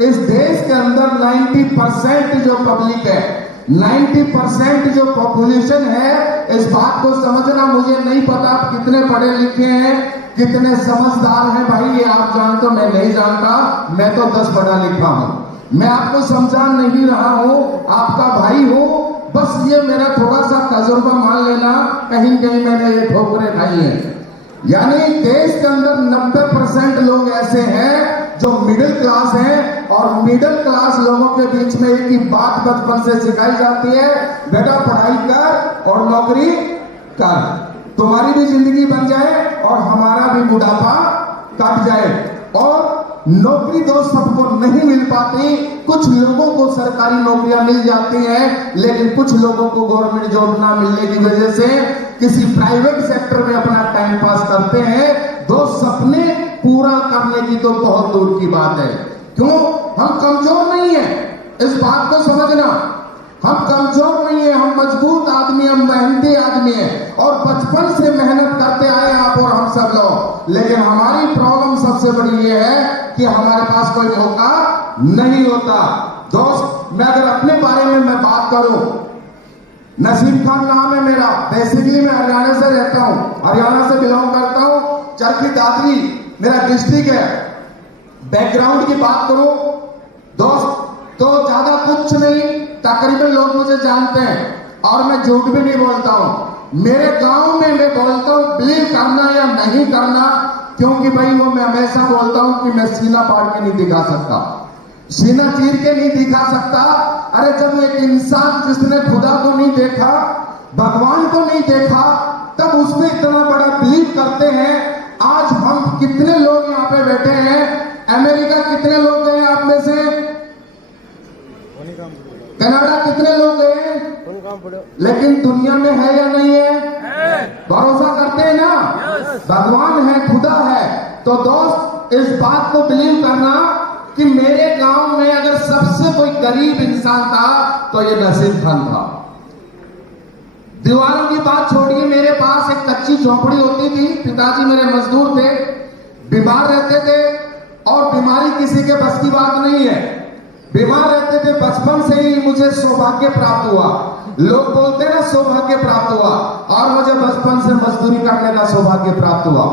इस देश के अंदर 90% जो पब्लिक है, 90% जो पॉपुलेशन है, इस बात को समझना। मुझे नहीं पता आप कितने पढ़े लिखे हैं, कितने समझदार हैं भाई, ये आप जानते हो, मैं नहीं जानता। मैं तो 10 पढ़ा लिखा हूं, मैं आपको समझा नहीं रहा हूं, आपका भाई हूं। बस ये मेरा थोड़ा सा तजुर्बा मान लेना, कहीं कहीं मैंने ये ठोकरें खाई हैं। यानी देश के अंदर 90% लोग ऐसे हैं जो मिडिल क्लास हैं, और मिडिल क्लास लोगों के बीच में एक ही बात बचपन से सिखाई जाती है, बेटा पढ़ाई कर और नौकरी कर, तुम्हारी भी जिंदगी बन जाए और हमारा भी बुढ़ापा कट जाए। और नौकरी दोस्त सबको नहीं मिल पाती, कुछ लोगों को सरकारी नौकरियां मिल जाती हैं, लेकिन कुछ लोगों को गवर्नमेंट जॉब ना मिलने की वजह से किसी प्राइवेट सेक्टर में अपना टाइम पास करते हैं। दो सपने पूरा करने की तो बहुत दूर की बात है। क्यों? हम कमजोर नहीं है, इस बात को समझना। हम कमजोर नहीं है, हम मजबूत आदमी, हम मेहनती आदमी हैं, और बचपन से मेहनत करते आए आप और हम सब लोग। लेकिन हमारी प्रॉब्लम सबसे बड़ी ये है कि हमारे पास कोई मौका नहीं होता। दोस्त, मैं अगर अपने बारे में मैं बात करूं, नसीम खान नाम है मेरा, बेसिकली मैं हरियाणा से रहता हूं, हरियाणा से बिलोंग करता हूं, चरखी दादरी मेरा डिस्ट्रिक्ट है। बैकग्राउंड की बात करूं दोस्त, तो ज्यादा कुछ नहीं, तकरीबन लोग मुझे जानते हैं, और मैं झूठ भी नहीं बोलता हूं। मेरे गांव में मैं बोलता हूं, बिलीव करना या नहीं करना, क्योंकि भाई वो मैं हमेशा बोलता हूं कि मैं सीना फाड़ के नहीं दिखा सकता, सीना चीर के नहीं दिखा सकता। अरे जब एक इंसान जिसने खुदा को नहीं देखा, भगवान को नहीं देखा, तब उसमें इतना बड़ा बिलीव करते हैं। आज हम कितने लोग यहाँ पे बैठे हैं, अमेरिका कितने लोग गए आप में से, कनाडा कितने लोग गए, लेकिन दुनिया में है या नहीं है? भरोसा करते हैं ना, भगवान है, खुदा है। तो दोस्त, इस बात को बिलीव करना कि मेरे गांव में अगर सबसे कोई गरीब इंसान था तो ये नसीम खान था। दीवारों की बात छोड़िए, मेरे पास एक कच्ची झोपड़ी होती थी, पिताजी मेरे मजदूर थे, बीमार रहते थे, और बीमारी किसी के बस की बात नहीं है, बीमार रहते थे। बचपन से ही मुझे सौभाग्य प्राप्त हुआ, लोग बोलते ना सौभाग्य प्राप्त हुआ, और मुझे बचपन से मजदूरी करने का सौभाग्य प्राप्त हुआ।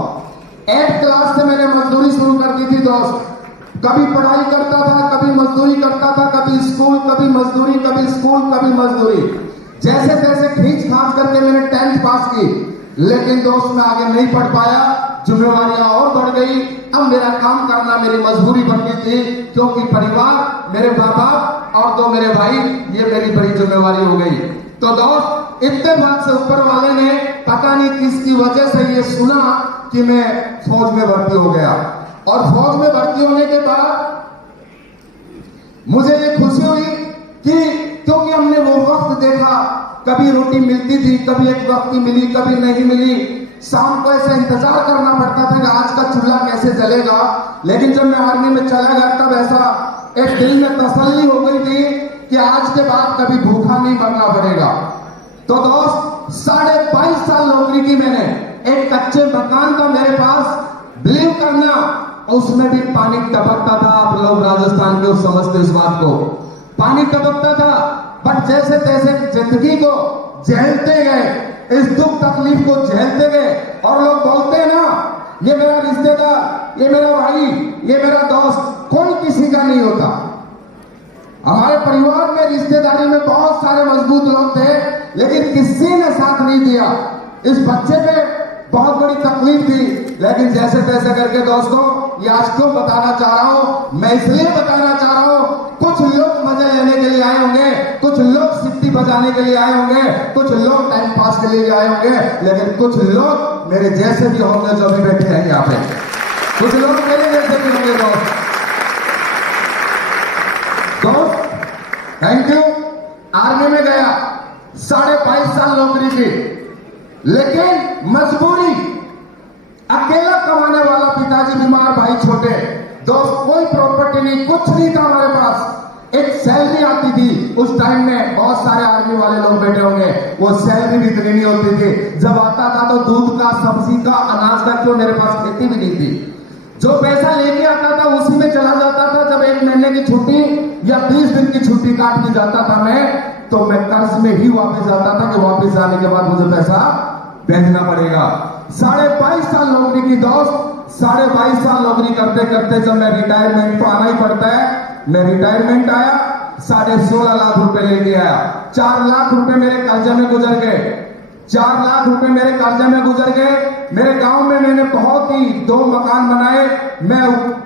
8th क्लास से मैंने मजदूरी शुरू कर दी थी दोस्त। कभी पढ़ाई करता था, कभी मजदूरी करता था, कभी स्कूल, कभी मजदूरी, कभी स्कूल, कभी मजदूरी, जैसे तैसे खींच खांच करके मैंने 10th पास की। लेकिन दोस्त मैं आगे नहीं पढ़ पाया, जिम्मेवारियां और बढ़ गई। अब मेरा काम करना मेरी मजबूरी बन गई थी, क्योंकि परिवार, मेरे बाबा और 2 मेरे भाई, ये मेरी बड़ी जिम्मेवारी हो गई। तो दोस्त, इतने बात से ऊपर वाले ने पता नहीं किसकी वजह से ये सुना कि मैं फौज में भर्ती हो गया, और फौज में भर्ती होने के बाद मुझे ये खुशी हुई कि क्योंकि हमने वो वक्त देखा, कभी रोटी मिलती थी, कभी एक वक्त की मिली, कभी नहीं मिली। शाम को ऐसे इंतजार करना पड़ता था कि आज का चूल्हा कैसे जलेगा। लेकिन जब मैं आर्मी में चला गया, तब ऐसा एक दिल में तसल्ली हो गई थी कि आज के बाद कभी भूखा नहीं मरना पड़ेगा। तो दोस्त, 22.5 साल नौकरी की मैंने, एक कच्चे मकान था मेरे पास, बिलीव करना उसमें भी पानी टपकता था। आप लोग राजस्थान के समझते इस बात को, पानी टपकता था। बट जैसे तैसे जिंदगी को झेलते गए, इस दुख तकलीफ को झेलते गए, और लोग बोलते हैं ना, ये मेरा रिश्तेदार, ये मेरा भाई, ये मेरा दोस्त, कोई किसी का नहीं होता। हमारे परिवार में, रिश्तेदारी में बहुत सारे मजबूत लोग थे, लेकिन किसी ने साथ नहीं दिया। इस बच्चे पे बहुत बड़ी तकलीफ थी, लेकिन जैसे तैसे करके दोस्तों, ये आज क्यों बताना चाह रहा हूं, मैं इसलिए बताना चाह रहा हूं, कुछ लोग मजे लेने के लिए आए होंगे, कुछ लोग सिट्टी बजाने के लिए आए होंगे, कुछ लोग टाइम पास के लिए आए होंगे, लेकिन कुछ लोग मेरे जैसे भी होंगे जो भी बैठे हैं यहाँ पे, कुछ लोग मेरे जैसे भी होंगे। दोस्त, थैंक यू। आर्मी में गया, 22.5 साल नौकरी की, लेकिन मजबूरी, अकेला कमाने वाला, पिताजी बीमार, भाई छोटे, दोस्त कोई प्रॉपर्टी नहीं, कुछ नहीं था हमारे पास। एक सैलरी आती थी उस टाइम में, बहुत सारे आर्मी वाले लोग बैठे होंगे, वो सैलरी भी इतनी नहीं होती थी। जब आता था तो दूध का, सब्जी का, अनाज का, क्यों मेरे पास खेती भी नहीं थी। जो पैसा लेके आता था उसी में चला जाता था। जब 1 महीने की छुट्टी या 20 दिन की छुट्टी काट के जाता था मैं, तो मैं कर्ज में ही वापस आता था कि वापस आने के बाद मुझे पैसा भेजना पड़ेगा। 22.5 साल नौकरी की दोस्त, 22.5 साल नौकरी करते करते जब मैं रिटायरमेंट तो आना ही पड़ता है, मैं रिटायरमेंट आया, 16.5 लाख रुपए लेके आया। 4 लाख रुपए मेरे कर्जे में गुजर गए, 4 लाख रुपए मेरे कर्जे में गुजर गए। मेरे गांव में मैंने बहुत ही 2 मकान बनाए। मैं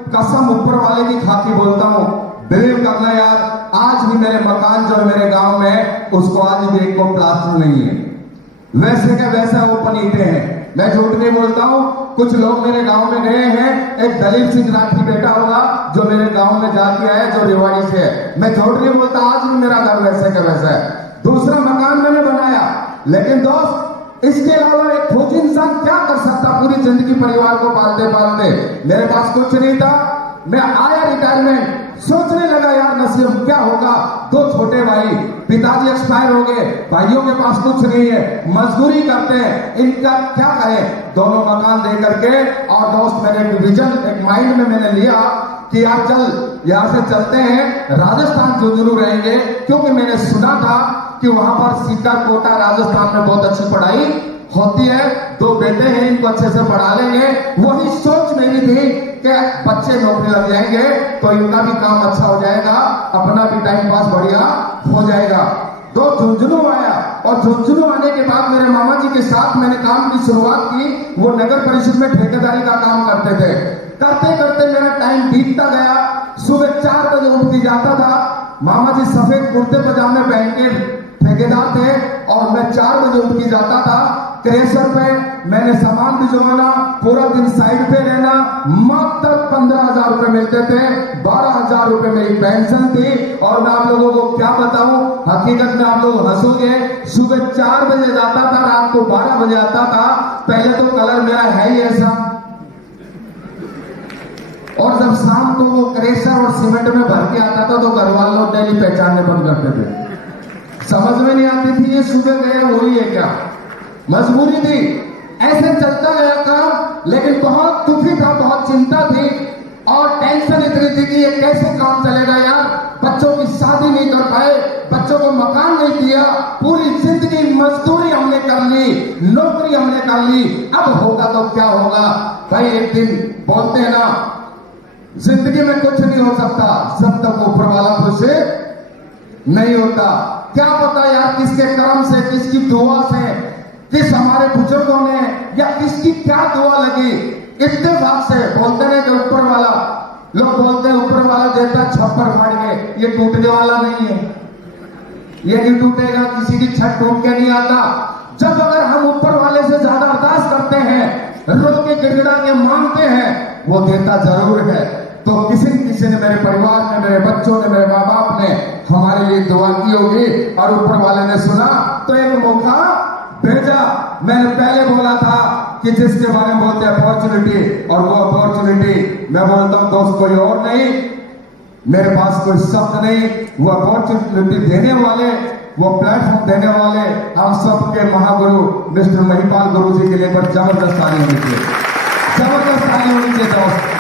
कसम ऊपर वाले की खाती बोलता हूं, बिलीव करना यार, आज भी मेरे मकान जो मेरे गांव में, उसको आज भी एक को प्लास्टर नहीं है, वैसे का वैसा ओपन ईंटें हैं। मैं झूठ नहीं बोलता हूं। कुछ लोग मेरे गांव में गए हैं, एक दलित सिंह राठी बेटा होगा जो मेरे गांव में जाके आया, जो रेवाड़ी से है। मैं झूठ नहीं बोलता, आज भी मेरा घर वैसे का वैसा है। दूसरा मकान मैंने बनाया, लेकिन दोस्त इसके अलावा एक खोजी इंसान क्या कर सकता पूरी जिंदगी परिवार को पालते पालते। मेरे पास कुछ नहीं था। मैं आया रिटायरमेंट, सोचने लगा यार नसीब क्या होगा। 2 छोटे भाई, पिताजी एक्सपायर हो गए, भाइयों के पास कुछ नहीं है, मजदूरी करते हैं, इनका क्या करें। दोनों मकान दे करके, और दोस्त मैंने एक विजन, एक माइंड में मैंने लिया कि यार चल यहां से चलते हैं राजस्थान झुंझुनू रहेंगे, क्योंकि मैंने सुना था कि वहां पर सीकर कोटा राजस्थान में बहुत अच्छी पढ़ाई होती है। 2 बेटे हैं, इनको अच्छे से पढ़ा लेंगे। वही सोच मेरी थी कि बच्चे नौकरी लग जाएंगे तो इनका भी काम अच्छा हो जाएगा, अपना भी टाइम पास बढ़िया हो जाएगा। तो झुंझुनू आया, और झुंझुनू आने के बाद मेरे मामा जी के साथ मैंने काम की शुरुआत की। वो नगर परिषद में ठेकेदारी का काम करते थे। करते करते मेरा टाइम बीतता गया। सुबह 4 बजे उठ के जाता था। मामा जी सफेद कुर्ते पजामे पहन के ठेकेदार थे, और मैं 4 बजे उठ के जाता था क्रेशर पे। मैंने सामान भिजवाना, पूरा दिन साइड पे रहना। मात्र 15,000 रुपए मिलते थे, 12,000 रुपए मेरी पेंशन थी। और मैं आप लोगों को क्या बताऊं, हकीकत में आप लोग हंसोगे, सुबह 4 बजे जाता था, रात को 12 बजे आता था। पहले तो कलर मेरा है ही ऐसा, और जब शाम को वो क्रेशर और सीमेंट में भर के आता था तो घर वालों डेली पहचानने बंद करते थे। समझ में नहीं आती थी ये सुबह गए वही है क्या, मजबूरी थी। ऐसे चलता गया काम, लेकिन बहुत दुखी था, बहुत चिंता थी, और टेंशन इतनी थी कि ये कैसे काम चलेगा यार। बच्चों की शादी नहीं कर पाए, बच्चों को मकान नहीं दिया, पूरी जिंदगी मजदूरी हमने कर ली, नौकरी हमने कर ली, अब होगा तो क्या होगा। भाई एक दिन बोलते हैं ना, जिंदगी में कुछ नहीं हो सकता जब तक ऊपर वाला खुश नहीं होता। क्या पता यार किसके कर्म से, किसकी दुआ से, किस हमारे बुजुर्गों ने, या किसकी क्या दुआ लगी, इत्तेफाक से बोलते हैं कि ऊपर वाला, लोग बोलते हैं ऊपर वाला देता छप्पर फाड़ के, ये टूटने वाला नहीं है, ये नहीं टूटेगा, किसी की छत टूट के नहीं आता। जब अगर हम ऊपर वाले से ज्यादा अरदास करते हैं, रो के गिड़गिड़ा के मांगते हैं, वो देता जरूर है। तो किसी न किसी ने, मेरे परिवार ने, मेरे बच्चों ने, मेरे माँ बाप ने हमारे लिए दुआ की होगी, और ऊपर वाले ने सुना तो एक मौका भेजा। मैंने पहले बोला था कि जिसके बारे में बोलते हैं अपॉर्चुनिटी, और वो अपॉर्चुनिटी मैं बोलता हूं दोस्त कोई और नहीं, मेरे पास कोई शब्द नहीं, वो अपॉर्चुनिटी देने वाले, वो प्लेटफॉर्म देने वाले हम सबके महागुरु मिस्टर महिपाल गुरु जी के लिए पर जबरदस्त ताली होनी चाहिए, जबरदस्त ताली होनी चाहिए। दोस्त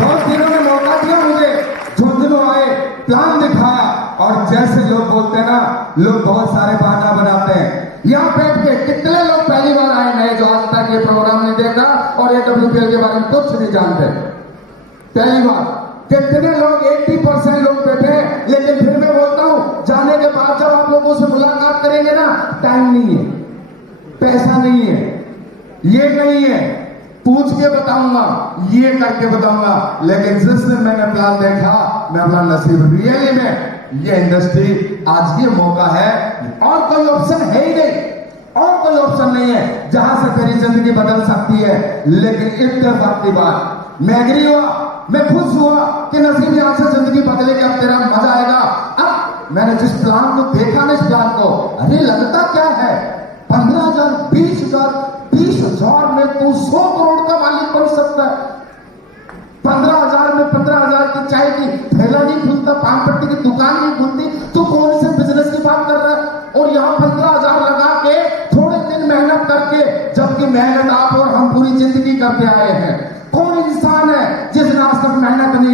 2 दिनों में मौका दिया मुझे, झुंझुनू आए, प्लान दिखाया, और जैसे लोग बोलते हैं ना, लोग बहुत सारे बहाना बनाते हैं। यहाँ बैठ के कितने लोग पहली बार आए नए, जो आज तक ये प्रोग्राम नहीं देखा और AWPL के बारे में कुछ नहीं जानते, पहली बार। कितने लोग, 80% लोग बैठे, लेकिन फिर मैं बोलता हूं, जाने के बाद जब आप लोगों से मुलाकात करेंगे ना, टाइम नहीं है, पैसा नहीं है, ये नहीं है, पूछ के बताऊंगा, ये करके बताऊंगा, लेकिन जिस दिन मैंने प्लान देखा, मैं अपना नसीब रियली में, ये इंडस्ट्री आज ये मौका है, और कोई ऑप्शन है ही नहीं, और कोई ऑप्शन नहीं है जहां से तेरी जिंदगी बदल सकती है। लेकिन इत्तेफाक की बात, मैं एग्री हुआ, मैं खुश हुआ कि नसीब यहां से जिंदगी बदलेगी, अब तेरा मजा आएगा। अब मैंने जिस प्लान को देखा ना, इस प्लान को, अरे लगता क्या है, 15,000, 20,000, 20,000 में तू 100 करोड़ का मालिक बन सकता है। 15,000 में 15,000 की चाय की ठेला नहीं खुलता, पान पट्टी की दुकान नहीं खुलती, तू कौन से बिजनेस की बात कर रहा है। और यहाँ 15,000 लगा के थोड़े दिन मेहनत करके, जबकि मेहनत आप और हम पूरी जिंदगी करते आए हैं। कौन इंसान है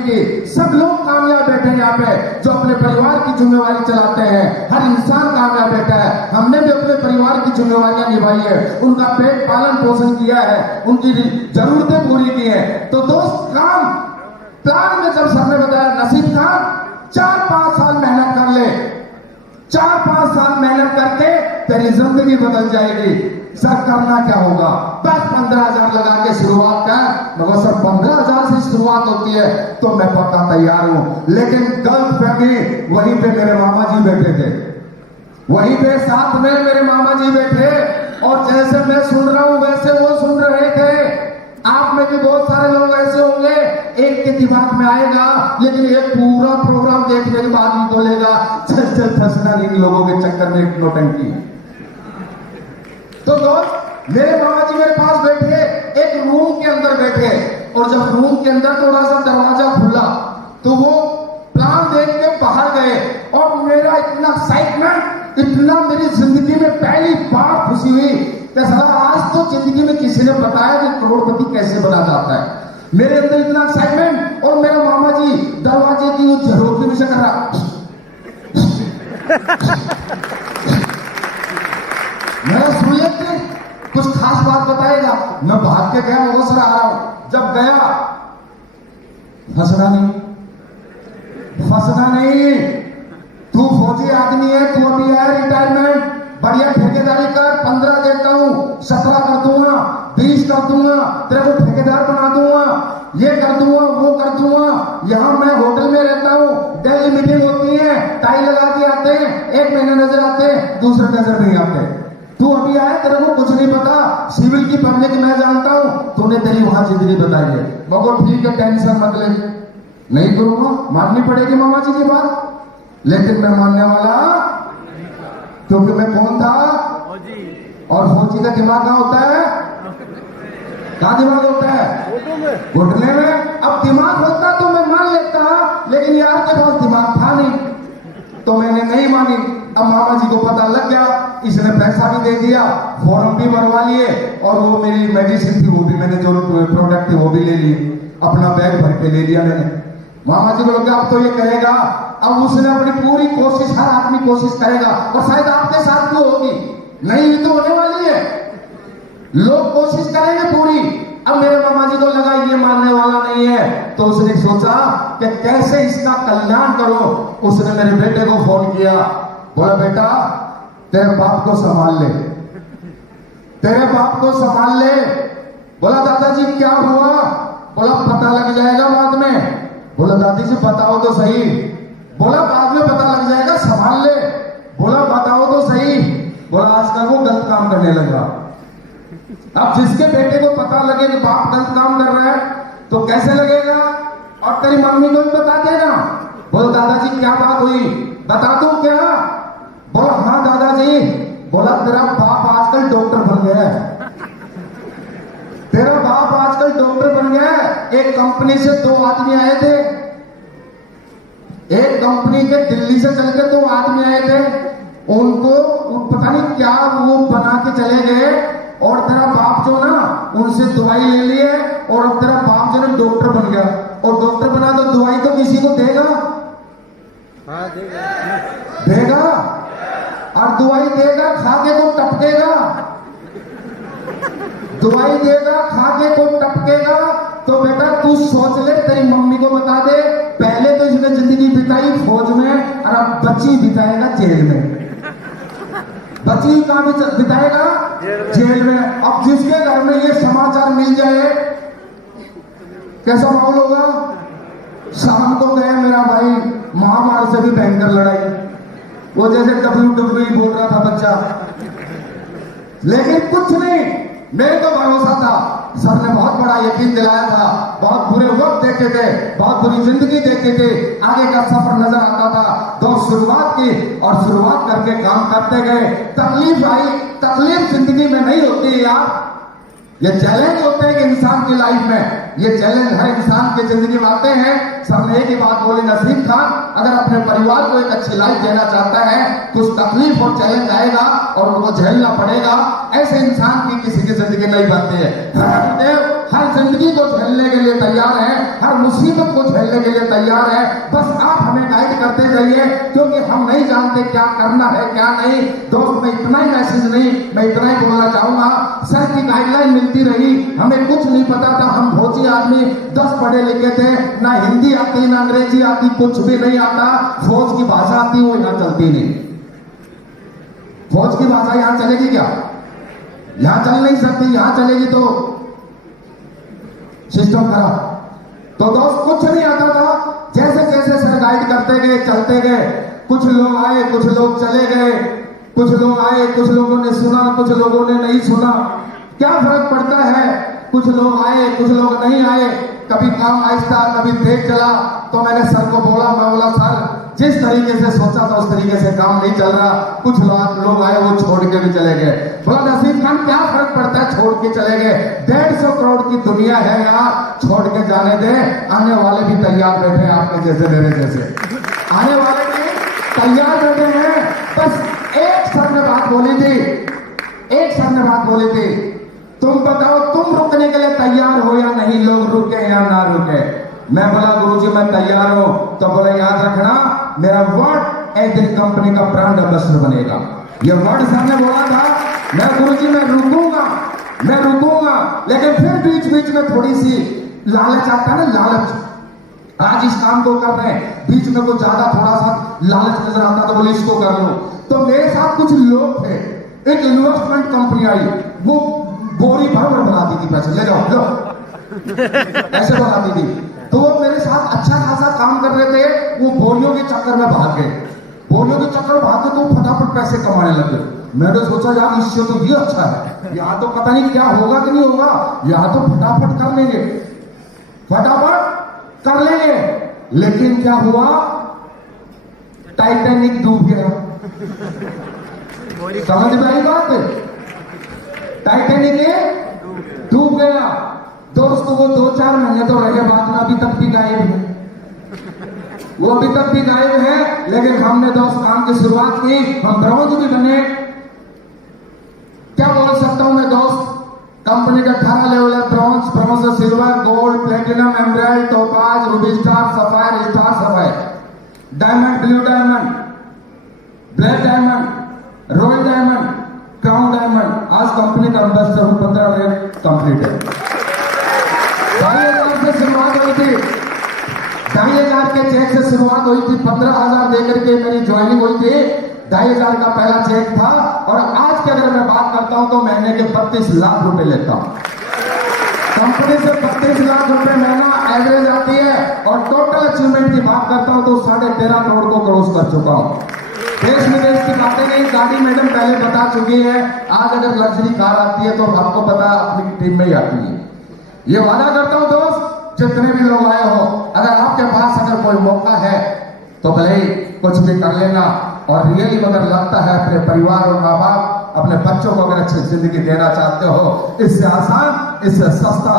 की। सब लोग कामयाब बैठे हैं यहाँ पे, जो अपने परिवार की जिम्मेवारी चलाते हैं। हर इंसान कामयाब बैठा है। हमने भी अपने परिवार की जिम्मेवारियां निभाई है, उनका पेट पालन पोषण किया है, उनकी जरूरतें पूरी की है। तो दोस्त, काम प्लान में जब सबने बताया नसीब खान 4-5 साल मेहनत कर ले, 4-5 साल मेहनत करके तेरी जिंदगी बदल जाएगी। सर करना क्या होगा? बस 15,000 लगा के शुरुआत कर। मगर सर 15,000 से शुरुआत होती है तो मैं पक्का तैयार हूं। लेकिन गलत फहमी, वहीं पे मेरे मामा जी बैठे थे, वहीं पे साथ में मेरे मामा जी बैठे, और जैसे मैं सुन रहा हूं वैसे वो सुन रहे थे। आप में भी बहुत सारे लोग ऐसे होंगे, एक के दिमाग में आएगा लेकिन एक पूरा प्रोग्राम देखने के बाद ही बोलेगा चल चल फंसना नहीं इन लोगों के चक्कर में, एक नौटंकी। तो दोस्त, मेरे मामा जी मेरे पास बैठे, एक रूम के अंदर बैठे, और जब रूम के अंदर थोड़ा सा दरवाजा खुला तो वो प्लान देख के बाहर गए, और मेरा इतना एक्साइटमेंट, इतना मेरी जिंदगी में पहली बार खुशी हुई कि साला आज तो जिंदगी में किसी ने बताया कि करोड़पति कैसे बना जाता है। मेरे अंदर इतना एक्साइटमेंट, और मेरा मामा जी दरवाजे की वो झरोखी में से कर रहा, मैं सुन लेते कुछ खास बात बताएगा। मैं भाग के गया, वो सर आ रहा हूं। जब गया, फंसना नहीं, फंसना नहीं, तू फौजी आदमी है, तू अभी आया रिटायरमेंट, बढ़िया ठेकेदारी कर, 15 देता हूं, 17 कर दूंगा, 20 कर दूंगा, तेरे को ठेकेदार बना दूंगा, ये कर दूंगा, वो कर दूंगा। यहां मैं होटल में रहता हूं, डेली मीटिंग होती है, टाई लगा के आते हैं, 1 महीने नजर आते हैं, दूसरे नजर नहीं आते। तू अभी आया, तेरे को कुछ नहीं पता, सिविल की पढ़ने की मैं जानता हूं, तूने तेरी वहां जिंदगी बताई है। मगर ठीक है, टेंशन मत ले, नहीं करूंगा, माननी पड़ेगी मामा जी की बात, लेकिन मैं मानने वाला, क्योंकि मैं कौन था, और फौजी का दिमाग कहां होता है, कहां दिमाग होता है, घुटने में। अब दिमाग होता तो मैं मान लेता, लेकिन यार के पास दिमाग था नहीं, तो मैंने नहीं मानी। अब मामा जी को पता लग गया, इसने पैसा भी दे दिया, फॉर्म भी भरवा लिए, और वो मेरी मेडिसिन थी, वो भी मैंने जो प्रोडक्ट थे वो भी ले ली, अपना बैग भर के ले लिया मैंने। मामा जी को लगा अब तो ये कहेगा, अब उसने अपनी पूरी कोशिश, हर आदमी कोशिश करेगा, और शायद आपके साथ भी होगी, नहीं भी तो होने वाली है, लोग कोशिश करेंगे पूरी। अब मेरे मामा जी को लगा ये मानने वाला नहीं है, तो उसने सोचा कि कैसे इसका कल्याण करो। उसने मेरे बेटे को फोन किया, बोला बेटा तेरे बाप को संभाल ले, तेरे बाप को संभाल ले। बोला दादाजी क्या हुआ? बोला पता लग जाएगा बाद में। बोला दादी जी बताओ तो सही। बोला बाद में पता लग जाएगा, संभाल ले। बोला बताओ तो सही। बोला आजकल वो गलत काम करने लगा। अब जिसके बेटे को पता लगे कि बाप गलत काम कर रहा है तो कैसे लगेगा? और तेरी मम्मी को भी बता देना। बोला दादाजी क्या बात हुई, बता दूं क्या? बोला हाँ दादाजी। बोला तेरा बाप आजकल डॉक्टर बन गया है, तेरा बाप आजकल डॉक्टर बन गया है। एक कंपनी से 2 आदमी आए थे, एक कंपनी के दिल्ली से चल के 2 आदमी आए थे, उनको पता नहीं क्या वो बना के चले गए, और तेरा बाप जो ना उनसे दवाई ले लिए, और अब तेरा बाप जो ना डॉक्टर बन गया। और डॉक्टर बना तो दवाई तो किसी को देगा, हाँ देगा, देगा, और दवाई देगा खा के तो टपकेगा, दवाई देगा खा के तो टपकेगा। तो बेटा तू सोच ले, तेरी मम्मी को बता दे, पहले तो इसने जिंदगी बिताई फौज में, और अब बच्ची बिताएगा जेल में। बच्ची कहां बिताएगा? जेल में। अब जिसके घर में ये समाचार मिल जाए कैसा माहौल होगा? शाम को गए मेरा भाई, महामारी से भी भयंकर लड़ाई, वो जैसे WWE बोल रहा था बच्चा, लेकिन कुछ नहीं, मेरे को भरोसा था। सर ने बहुत बड़ा यकीन दिलाया था, बहुत बुरे वक्त देखे थे, बहुत बुरी जिंदगी देखे थे, आगे का सफर नजर आता था। तो शुरुआत की, और शुरुआत करके काम करते गए। तकलीफ आई, तकलीफ जिंदगी में नहीं होती यार, ये चैलेंज होते हैं कि इंसान की लाइफ में, ये चैलेंज हर इंसान की जिंदगी में आते हैं। सब ने एक ही बात बोली, नसीब खान अगर अपने परिवार को एक अच्छी लाइफ देना चाहता है, कुछ तकलीफ और चैलेंज आएगा और उनको झेलना पड़ेगा। ऐसे इंसान की किसी की जिंदगी नहीं बनती है। हर जिंदगी को झेलने के लिए तैयार है, हर मुसीबत को झेलने के लिए तैयार है। बस आप हमें गाइड करते जाइए, क्योंकि हम नहीं जानते क्या करना है क्या नहीं। दोस्त मैं इतना ही मैसेज नहीं, मैं इतना ही बोलना चाहूंगा, सर की गाइडलाइन मिलती रही, हमें कुछ नहीं पता था। हम भोजी आदमी 10 पढ़े लिखे थे, ना हिंदी आती ना अंग्रेजी आती, कुछ भी नहीं आता। फौज की भाषा आती वो यहां चलती नहीं। फौज की भाषा यहां चलेगी क्या? यहां चल नहीं सकती। यहां चलेगी तो सिस्टम खराब। तो दोस्त कुछ नहीं आता था, जैसे जैसे सर गाइड करते गए चलते गए, कुछ लोग आए कुछ लोग चले गए, कुछ लोग आए कुछ लोगों ने सुना कुछ लोगों ने नहीं सुना। क्या फर्क पड़ता है? कुछ लोग आए कुछ लोग नहीं आए, कभी काम आहिस्ता कभी तेज चला। तो मैंने सर को बोला, मैं बोला सर जिस तरीके से सोचा था उस तरीके से काम नहीं चल रहा। कुछ लोग आए वो छोड़ के भी चले गए। बोला नसीब खान क्या फर्क पड़ता है, छोड़ के चले गए। 150 करोड़ की दुनिया है यहाँ, छोड़ के जाने दे। आने वाले भी तैयार बैठे हैं आपके जैसे मेरे जैसे, आने वाले भी तैयार बैठे हैं। बस एक सर ने बात बोली थी, एक सर ने बात बोली थी, तुम बताओ तुम रुकने के लिए तैयार हो या नहीं, लोग रुके या ना रुके। मैं बोला गुरुजी मैं तैयार हूं। तो बोला याद रखना मेरा वर्ड एक दिन कंपनी का ब्रांड एम्बेसडर बनेगा। ये वर्ड सर ने बोला था। मैं गुरुजी मैं रुकूंगा, मैं रुकूंगा, लेकिन फिर बीच बीच में थोड़ी सी लालच आता है ना, लालच। आज इस काम को कर रहे हैं, बीच में कुछ ज्यादा थोड़ा सा लालच नजर आता तो बोले इसको कर लो। तो मेरे साथ कुछ लोग थे, एक इन्वेस्टमेंट कंपनी आई, वो बोरी भर भर बनाती थी पैसे, ले जाओ लो ऐसे बनाती थी। तो वो मेरे साथ अच्छा खासा काम कर रहे थे, वो बोरियों के चक्कर में भाग गए। बोरियों के चक्कर में भाग गए तो फटाफट पैसे कमाने लगे। मैंने सोचा यार इससे तो ये अच्छा है, यहाँ तो पता नहीं क्या होगा कि नहीं होगा, यहाँ तो फटाफट कर लेंगे, फटाफट कर लेंगे। लेकिन क्या हुआ, टाइटैनिक डूब गया। समझ में आई बात? टाइटैनिक डूब गया। दोस्तों वो 2-4 महीने तो रहे, बाद में अभी तक भी गायब है, वो अभी तक भी गायब है। लेकिन हमने दोस्त काम की शुरुआत की, हम ब्रॉन्ज भी बने। क्या बोल सकता हूं मैं दोस्त, कंपनी का 18 लेवल है, ब्रॉन्ज, ब्रॉन्ज से silver, gold, platinum, emerald, topaz, Ruby star, sapphire, star sapphire, diamond, blue diamond, black diamond, royal diamond, crown diamond. आज कंपनी का एम्बेसडर हूं, 15 रैंक कंप्लीट है। 2,500 से शुरुआत हुई थी, 2,500 के चेक से शुरुआत हुई थी, 15,000 देकर के मेरी ज्वाइनिंग हुई थी। 2,500 का पहला चेक था, और आज की अगर मैं बात करता हूं तो महीने के 32 लाख रुपए लेता हूं। कंपनी से 32 लाख रुपए महीना एवरेज आती है, और टोटल अचीवमेंट की बात करता हूं तो 13.5 करोड़ को क्रॉस कर चुका हूं। देश विदेश की बातें नहीं, गाड़ी मैडम पहले बता चुकी है। आज अगर लग्जरी कार आती है तो आपको पता अपनी टीम में ही आती है। ये वादा करता हूं दोस्त, जितने भी लोग आए हो, अगर आपके पास अगर कोई मौका है तो भले ही कुछ भी कर लेना। और रियली अगर लगता है अपने परिवार और माँ बाप अपने बच्चों को अगर अच्छी जिंदगी देना चाहते हो, इससे आसान इससे सस्ता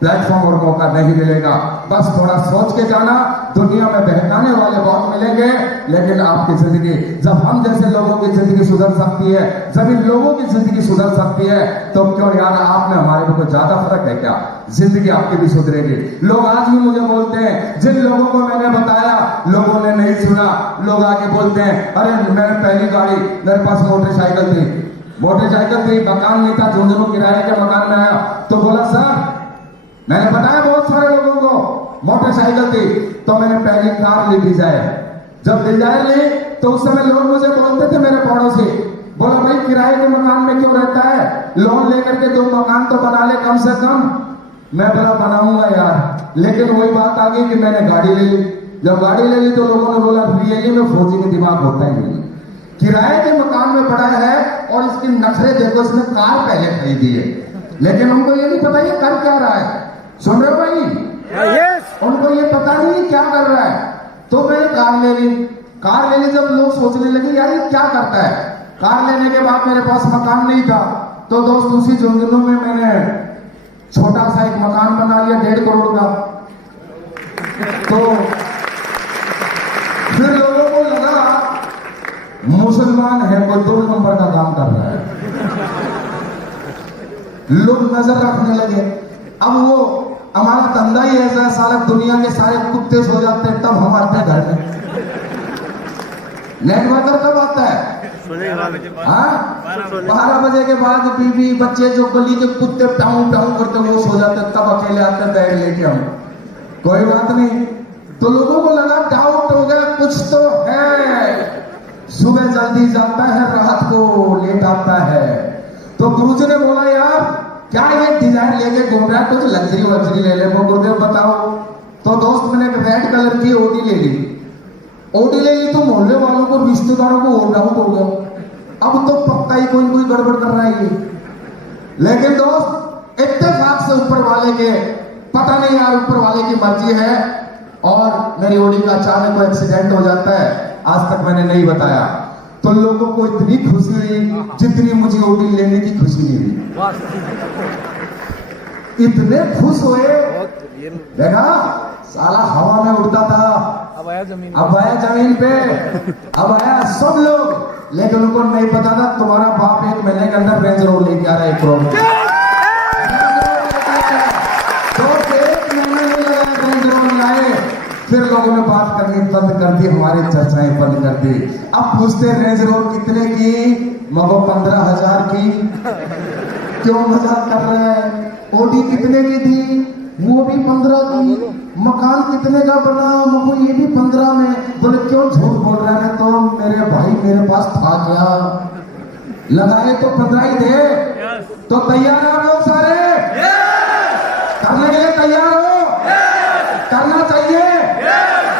प्लेटफॉर्म और मौका नहीं मिलेगा। बस थोड़ा सोच के जाना, दुनिया में बहकाने वाले बहुत मिलेंगे, लेकिन आपकी जिंदगी, जब हम जैसे लोगों की जिंदगी सुधर सकती है, जब इन लोगों की जिंदगी सुधर सकती है, तो क्यों यार आप में हमारे में कोई ज्यादा फर्क है क्या? जिंदगी आपकी भी सुधरेगी। लोग आज भी मुझे बोलते हैं, जिन लोगों को मैंने बताया लोगों ने नहीं सुना। लोग आके बोलते हैं अरे मैंने पहली गाड़ी, मेरे पास मोटरसाइकिल थी, मोटरसाइकिल थी, मकान नहीं था, झुंझुनू किराए के मकान में आया तो बोला सर, मैंने बताया बहुत सारे लोगों को मोटरसाइकिल थी तो मैंने पहली कार ली डिजायर। जब डिजायर ली तो उस समय लोग मुझे बोलते थे, मेरे पड़ोसी, बोला भाई किराए के मकान में क्यों रहता है, लोन लेकर के 2 मकान तो बना ले कम से कम। मैं बोला बनाऊंगा यार, लेकिन वही बात आ गई कि मैंने गाड़ी ले ली। जब गाड़ी ले ली तो लोगों ने बोला रियली में फौजी में दिमाग होता ही नहीं, किराए के मकान में पड़ा है और इसकी नखरे देखो, इसने कार पहले खरीदी है, लेकिन हमको ये नहीं पता ये कर क्या रहा है। सुन रहे हो भाई? यस। उनको ये पता नहीं क्या कर रहा है। तो मैंने कार ले ली। कार ले ली, जब लोग सोचने लगे यार ये क्या करता है। कार लेने के बाद मेरे पास मकान नहीं था, तो दोस्त उसी झुंझुनू में मैंने छोटा सा एक मकान बना लिया 1.5 करोड़ का। तो फिर लोगों को लगा मुसलमान है, कोई 2 नंबर का काम कर रहा है। लोग नजर रखने लगे, अब वो हमारा धंधा ही ऐसा है, साला दुनिया के सारे कुत्ते सो जाते हैं तब हम आते हैं घर में। नेटवर्कर कब आता है? हाँ, 12 बजे के बाद बीवी बच्चे जो गली के कुत्ते टाउं टाउं करते वो सो जाते हैं, तब अकेले आते हैं बैग लेके हम। कोई बात नहीं। तो लोगों को लगा डाउट हो गया कुछ तो है, सुबह जल्दी जाता है रात को लेट आता है। तो गुरुजी ने बोला यार क्या ये डिजाइन लेके घूम रहा है, कुछ लग्जरी वग्जरी ले ले। वो गुरुदेव बताओ। तो दोस्त मैंने एक रेड कलर की ओडी ले ली। ओडी ले ली तो मोहल्ले वालों को रिश्तेदारों को और डाउट हो गया, अब तो पक्का ही कोई कोई गड़बड़ कर रहा है ये। लेकिन दोस्त इत्तेफाक से ऊपर वाले के, पता नहीं यार ऊपर वाले की मर्जी है, और मेरी ओडी का अचानक कोई एक्सीडेंट हो जाता है। आज तक मैंने नहीं बताया। तो लोगों को इतनी खुशी हुई जितनी मुझे ओडी लेने की खुशी नहीं हुई। इतने खुश हुए, देखा साला हवा में उड़ता था, अब आया जमीन पे, अब आया सब लोग। लेकिन उनको नहीं पता था तुम्हारा बाप 1 महीने के अंदर रेंज रोवर लेके आ रहा है 1 करोड़ में। फिर लोगों ने बात करनी बंद कर दी, हमारी चर्चाएं बंद कर दी। अब पूछते रेंज रोवर कितने की? मगो 15,000 की। क्यों मजाक कर रहे हैं? ओडी कितने की थी? वो भी 15 की। मकान कितने का बना? मगो ये भी 15 में। बोले क्यों झूठ बोल रहे हैं? तो मेरे भाई मेरे पास था क्या, लगाए तो 15 ही थे। तो तैयार है लोग सारे? करने के लिए तैयार हो? करना चाहिए।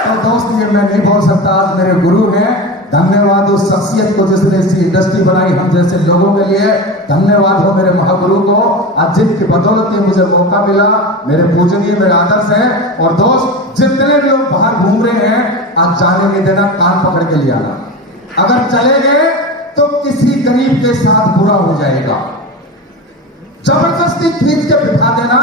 तो दोस्त ये मैं नहीं बोल सकता, आज मेरे गुरु हैं, धन्यवाद उस शख्सियत को जिसने ऐसी इंडस्ट्री बनाई हम जैसे लोगों के लिए। धन्यवाद हो मेरे महागुरु को, आज जिनकी बदौलत ये मुझे मौका मिला। मेरे पूजनीय मेरे आदर्श हैं। और दोस्त जितने भी लोग बाहर घूम रहे हैं, आज जाने नहीं देना, कान पकड़ के ले आना। अगर चले गए तो किसी गरीब के साथ बुरा हो जाएगा। जबरदस्ती खींच के बिठा देना।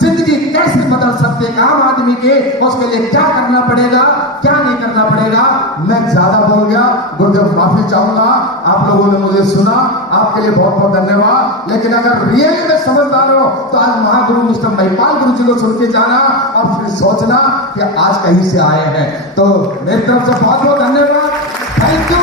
जिंदगी कैसे बदल सकते हैं आम आदमी के, उसके लिए क्या करना पड़ेगा क्या नहीं करना पड़ेगा। मैं ज्यादा बोल गया, गुरुदेव माफी चाहूंगा। आप लोगों ने मुझे सुना, आपके लिए बहुत बहुत धन्यवाद। लेकिन अगर रियली में समझदार हो तो आज महागुरु मिस्टर महिपाल गुरु जी को सुन के जाना और फिर सोचना कि आज कहीं से आए हैं। तो मेरी तरफ से बहुत बहुत धन्यवाद। Thank you.